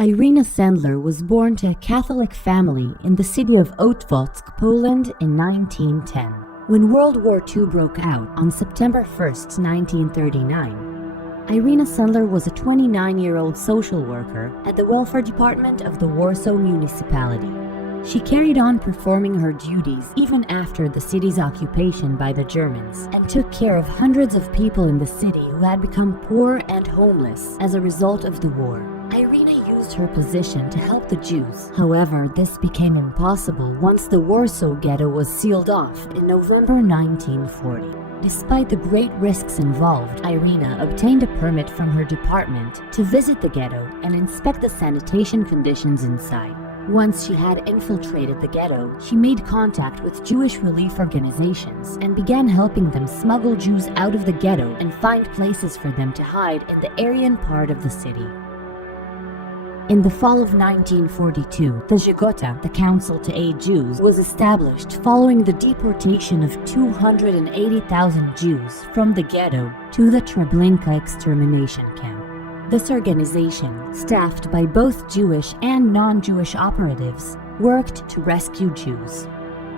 Irena Sendler was born to a Catholic family in the city of Otwock, Poland in 1910. When World War II broke out on September 1, 1939, Irena Sendler was a 29-year-old social worker at the welfare department of the Warsaw municipality. She carried on performing her duties even after the city's occupation by the Germans and took care of hundreds of people in the city who had become poor and homeless as a result of the war. Irena used her position to help the Jews. However, this became impossible once the Warsaw Ghetto was sealed off in November 1940. Despite the great risks involved, Irena obtained a permit from her department to visit the ghetto and inspect the sanitation conditions inside. Once she had infiltrated the ghetto, she made contact with Jewish relief organizations and began helping them smuggle Jews out of the ghetto and find places for them to hide in the Aryan part of the city. In the fall of 1942, the Zhigota, the Council to Aid Jews, was established following the deportation of 280,000 Jews from the ghetto to the Treblinka extermination camp. This organization, staffed by both Jewish and non-Jewish operatives, worked to rescue Jews.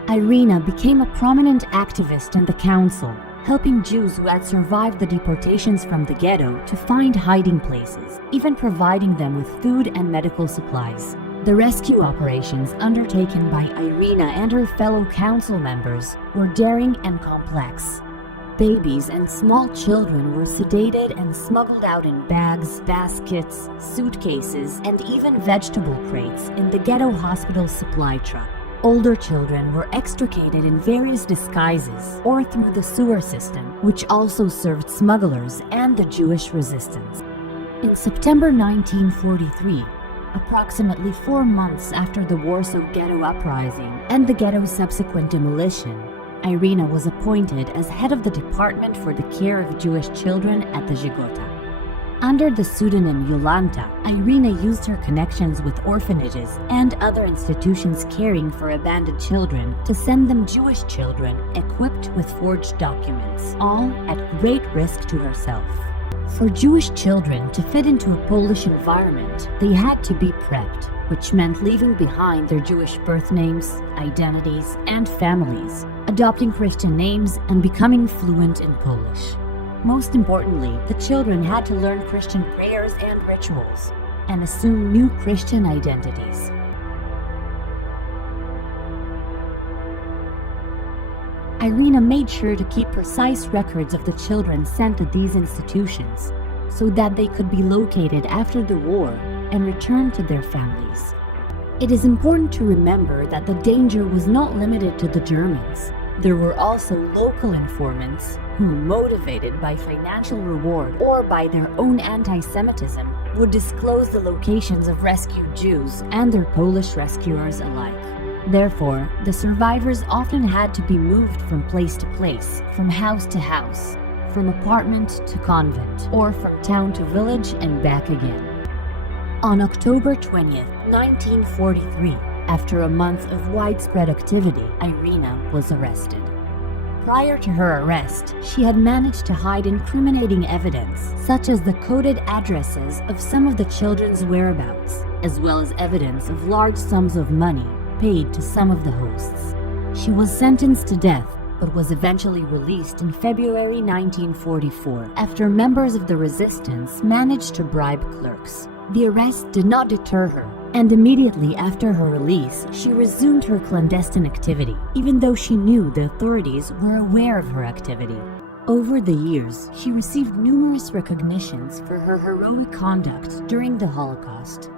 Irena became a prominent activist in the council, helping Jews who had survived the deportations from the ghetto to find hiding places, even providing them with food and medical supplies. The rescue operations undertaken by Irena and her fellow council members were daring and complex. Babies and small children were sedated and smuggled out in bags, baskets, suitcases, and even vegetable crates in the ghetto hospital supply truck. Older children were extricated in various disguises or through the sewer system, which also served smugglers and the Jewish resistance. In September 1943, approximately 4 months after the Warsaw Ghetto uprising and the ghetto's subsequent demolition, Irena was appointed as head of the Department for the Care of Jewish Children at the Zhigota. Under the pseudonym Jolanta, Irena used her connections with orphanages and other institutions caring for abandoned children to send them Jewish children equipped with forged documents, all at great risk to herself. For Jewish children to fit into a Polish environment, they had to be prepped, which meant leaving behind their Jewish birth names, identities, and families, adopting Christian names, and becoming fluent in Polish. Most importantly, the children had to learn Christian prayers and rituals, and assume new Christian identities. Irena made sure to keep precise records of the children sent to these institutions, so that they could be located after the war and returned to their families. It is important to remember that the danger was not limited to the Germans. There were also local informants who, motivated by financial reward or by their own anti-Semitism, would disclose the locations of rescued Jews and their Polish rescuers alike. Therefore, the survivors often had to be moved from place to place, from house to house, from apartment to convent, or from town to village and back again. On October 20th, 1943, after a month of widespread activity, Irena was arrested. Prior to her arrest, she had managed to hide incriminating evidence, such as the coded addresses of some of the children's whereabouts, as well as evidence of large sums of money paid to some of the hosts. She was sentenced to death, but was eventually released in February 1944 after members of the resistance managed to bribe clerks. The arrest did not deter her, and immediately after her release, she resumed her clandestine activity, even though she knew the authorities were aware of her activity. Over the years, she received numerous recognitions for her heroic conduct during the Holocaust.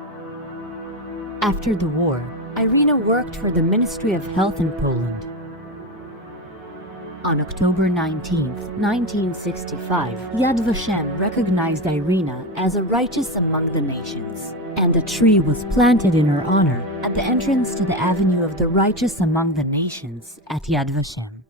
After the war, Irena worked for the Ministry of Health in Poland. On October 19, 1965, Yad Vashem recognized Irena as a righteous among the nations, and a tree was planted in her honor at the entrance to the Avenue of the Righteous Among the Nations at Yad Vashem.